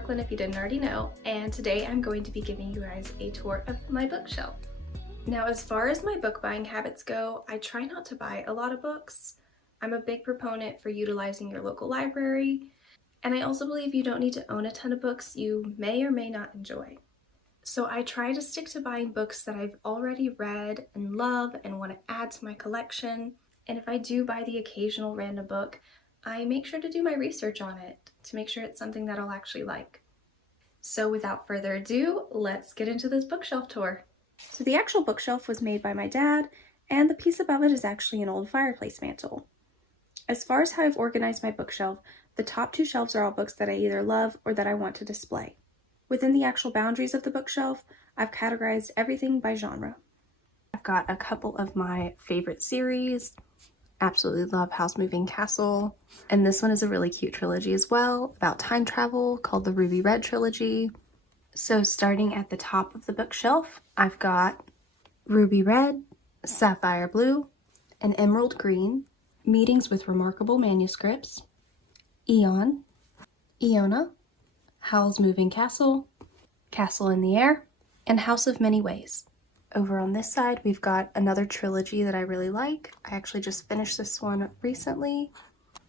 Brooklyn if you didn't already know, and today I'm going to be giving you guys a tour of my bookshelf. Now, as far as my book buying habits go, I try not to buy a lot of books. I'm a big proponent for utilizing your local library, and I also believe you don't need to own a ton of books you may or may not enjoy. So I try to stick to buying books that I've already read and love and want to add to my collection. And if I do buy the occasional random book, I make sure to do my research on it to make sure it's something that I'll actually like. So without further ado, let's get into this bookshelf tour. So the actual bookshelf was made by my dad, and the piece above it is actually an old fireplace mantle. As far as how I've organized my bookshelf, the top two shelves are all books that I either love or that I want to display. Within the actual boundaries of the bookshelf, I've categorized everything by genre. I've got a couple of my favorite series. Absolutely love Howl's Moving Castle. And this one is a really cute trilogy as well, about time travel, called the Ruby Red Trilogy. So starting at the top of the bookshelf, I've got Ruby Red, Sapphire Blue, and Emerald Green, Meetings with Remarkable Manuscripts, Eon, Iona, Howl's Moving Castle, Castle in the Air, and House of Many Ways. Over on this side, we've got another trilogy that I really like. I actually just finished this one recently,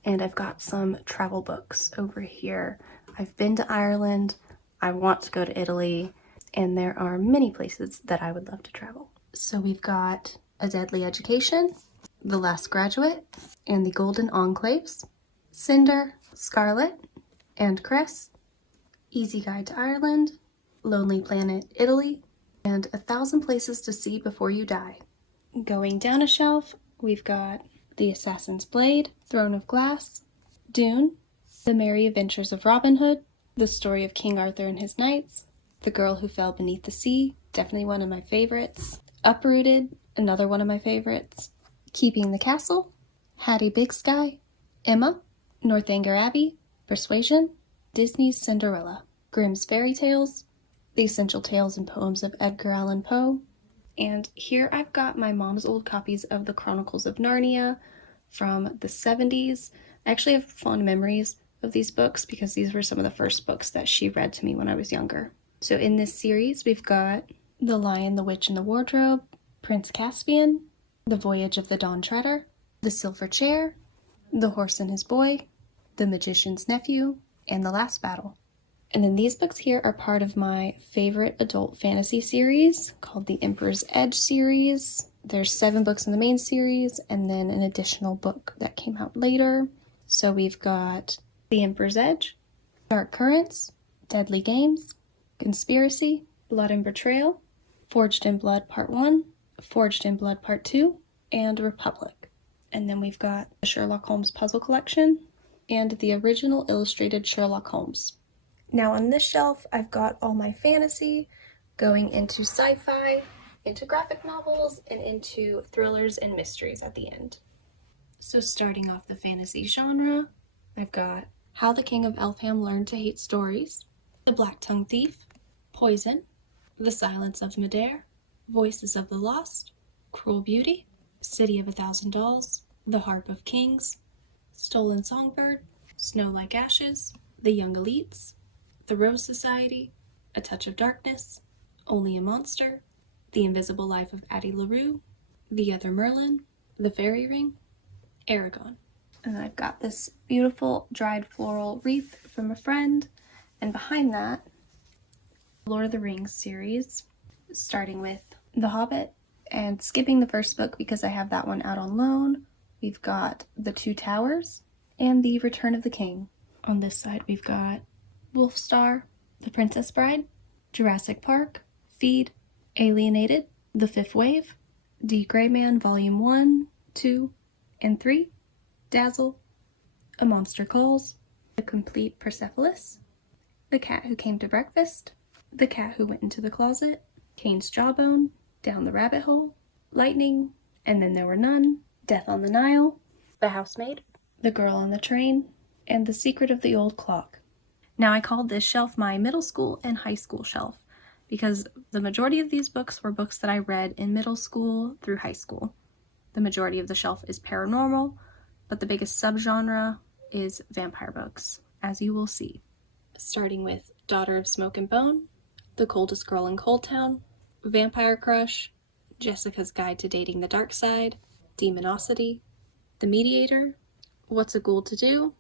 and I've got some travel books over here. I've been to Ireland, I want to go to Italy, and there are many places that I would love to travel. So we've got A Deadly Education, The Last Graduate, and The Golden Enclaves, Cinder, Scarlet, and Cress, Easy Guide to Ireland, Lonely Planet, Italy, and 1,000 Places to See Before You Die. Going down a shelf, we've got The Assassin's Blade, Throne of Glass, Dune, The Merry Adventures of Robin Hood, The Story of King Arthur and His Knights, The Girl Who Fell Beneath the Sea, definitely one of my favorites, Uprooted, another one of my favorites, Keeping the Castle, Hattie Big Sky, Emma, Northanger Abbey, Persuasion, Disney's Cinderella, Grimm's Fairy Tales, The Essential Tales and Poems of Edgar Allan Poe, and here I've got my mom's old copies of the Chronicles of Narnia from the 70s. I actually have fond memories of these books because these were some of the first books that she read to me when I was younger. So in this series, we've got The Lion, the Witch, and the Wardrobe, Prince Caspian, The Voyage of the Dawn Treader, The Silver Chair, The Horse and His Boy, The Magician's Nephew, and The Last Battle. And then these books here are part of my favorite adult fantasy series called the Emperor's Edge series. There's 7 books in the main series and then an additional book that came out later. So we've got The Emperor's Edge, Dark Currents, Deadly Games, Conspiracy, Blood and Betrayal, Forged in Blood Part 1, Forged in Blood Part 2, and Republic. And then we've got the Sherlock Holmes Puzzle Collection and the original illustrated Sherlock Holmes. Now on this shelf, I've got all my fantasy going into sci-fi, into graphic novels, and into thrillers and mysteries at the end. So starting off the fantasy genre, I've got How the King of Elfham Learned to Hate Stories, The Black-Tongued Thief, Poison, The Silence of Medare, Voices of the Lost, Cruel Beauty, City of a Thousand Dolls, The Harp of Kings, Stolen Songbird, Snow Like Ashes, The Young Elites, The Rose Society, A Touch of Darkness, Only a Monster, The Invisible Life of Addie LaRue, The Other Merlin, The Fairy Ring, Aragon. And I've got this beautiful dried floral wreath from a friend, and behind that, Lord of the Rings series, starting with The Hobbit, and skipping the first book because I have that one out on loan. We've got The Two Towers and The Return of the King. On this side, we've got Wolfstar, The Princess Bride, Jurassic Park, Feed, Alienated, The Fifth Wave, D. Gray Man Volume 1, 2, and 3, Dazzle, A Monster Calls, The Complete Persepolis, The Cat Who Came to Breakfast, The Cat Who Went into the Closet, Cain's Jawbone, Down the Rabbit Hole, Lightning, And Then There Were None, Death on the Nile, The Housemaid, The Girl on the Train, and The Secret of the Old Clock. Now I called this shelf my middle school and high school shelf because the majority of these books were books that I read in middle school through high school. The majority of the shelf is paranormal, but the biggest subgenre is vampire books, as you will see. Starting with Daughter of Smoke and Bone, The Coldest Girl in Cold Town, Vampire Crush, Jessica's Guide to Dating the Dark Side, Demonosity, The Mediator, What's a Ghoul to Do,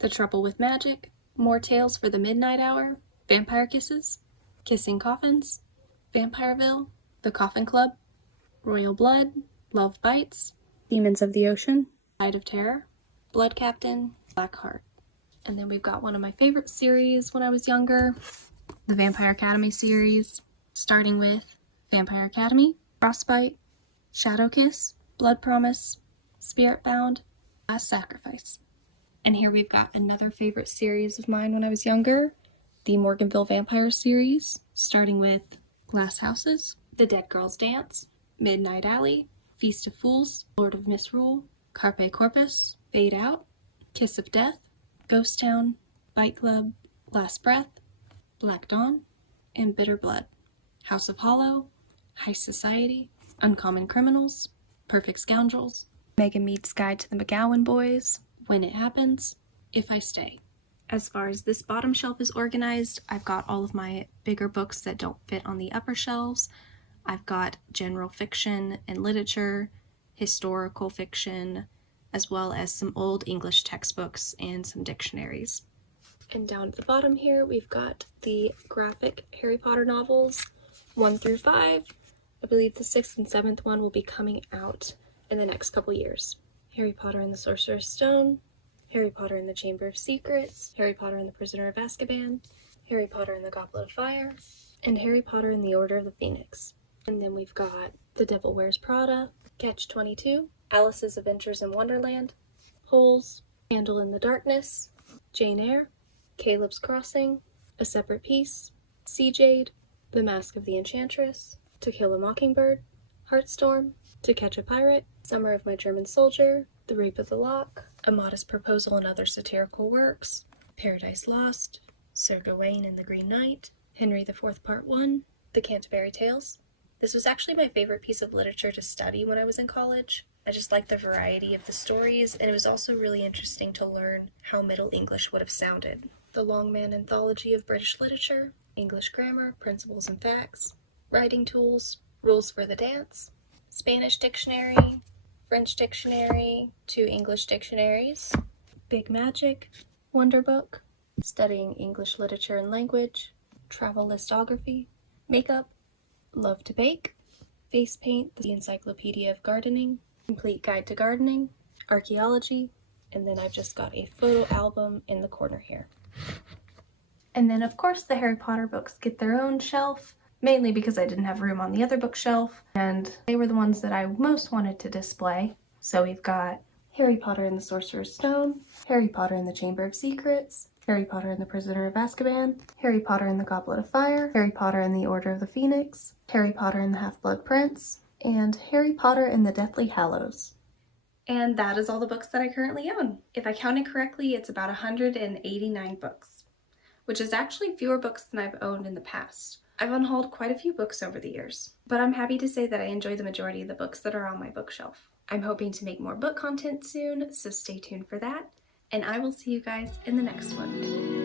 The Trouble with Magic, More Tales for the Midnight Hour, Vampire Kisses, Kissing Coffins, Vampireville, The Coffin Club, Royal Blood, Love Bites, Demons of the Ocean, Tide of Terror, Blood Captain, Black Heart. And then we've got one of my favorite series when I was younger, the Vampire Academy series, starting with Vampire Academy, Frostbite, Shadow Kiss, Blood Promise, Spirit Bound, Last Sacrifice. And here we've got another favorite series of mine when I was younger, the Morganville Vampire series, starting with Glass Houses, The Dead Girls Dance, Midnight Alley, Feast of Fools, Lord of Misrule, Carpe Corpus, Fade Out, Kiss of Death, Ghost Town, Fight Club, Last Breath, Black Dawn, and Bitter Blood, House of Hollow, High Society, Uncommon Criminals, Perfect Scoundrels, Megan Mead's Guide to the McGowan Boys, When It Happens, If I Stay. As far as this bottom shelf is organized, I've got all of my bigger books that don't fit on the upper shelves. I've got general fiction and literature, historical fiction, as well as some old English textbooks and some dictionaries. And down at the bottom here, we've got the graphic Harry Potter novels, 1 through 5. I believe the 6th and 7th one will be coming out in the next couple years. Harry Potter and the Sorcerer's Stone, Harry Potter and the Chamber of Secrets, Harry Potter and the Prisoner of Azkaban, Harry Potter and the Goblet of Fire, and Harry Potter and the Order of the Phoenix. And then we've got The Devil Wears Prada, Catch-22, Alice's Adventures in Wonderland, Holes, Candle in the Darkness, Jane Eyre, Caleb's Crossing, A Separate Peace, Sea Jade, The Mask of the Enchantress, To Kill a Mockingbird, Heartstorm, To Catch a Pirate, Summer of My German Soldier, The Rape of the Lock, A Modest Proposal and Other Satirical Works, Paradise Lost, Sir Gawain and the Green Knight, Henry IV Part 1, The Canterbury Tales. This was actually my favorite piece of literature to study when I was in college. I just liked the variety of the stories, and it was also really interesting to learn how Middle English would have sounded. The Longman Anthology of British Literature, English Grammar, Principles and Facts, Writing Tools, Rules for the Dance, Spanish Dictionary, French Dictionary, 2 English dictionaries, Big Magic, Wonder Book, Studying English Literature and Language, Travel Listography, Makeup, Love to Bake, Face Paint, the Encyclopedia of Gardening, Complete Guide to Gardening, Archaeology, and then I've just got a photo album in the corner here. And then of course the Harry Potter books get their own shelf, mainly because I didn't have room on the other bookshelf, and they were the ones that I most wanted to display. So we've got Harry Potter and the Sorcerer's Stone, Harry Potter and the Chamber of Secrets, Harry Potter and the Prisoner of Azkaban, Harry Potter and the Goblet of Fire, Harry Potter and the Order of the Phoenix, Harry Potter and the Half-Blood Prince, and Harry Potter and the Deathly Hallows. And that is all the books that I currently own. If I counted correctly, it's about 189 books, which is actually fewer books than I've owned in the past. I've unhauled quite a few books over the years, but I'm happy to say that I enjoy the majority of the books that are on my bookshelf. I'm hoping to make more book content soon, so stay tuned for that, and I will see you guys in the next one.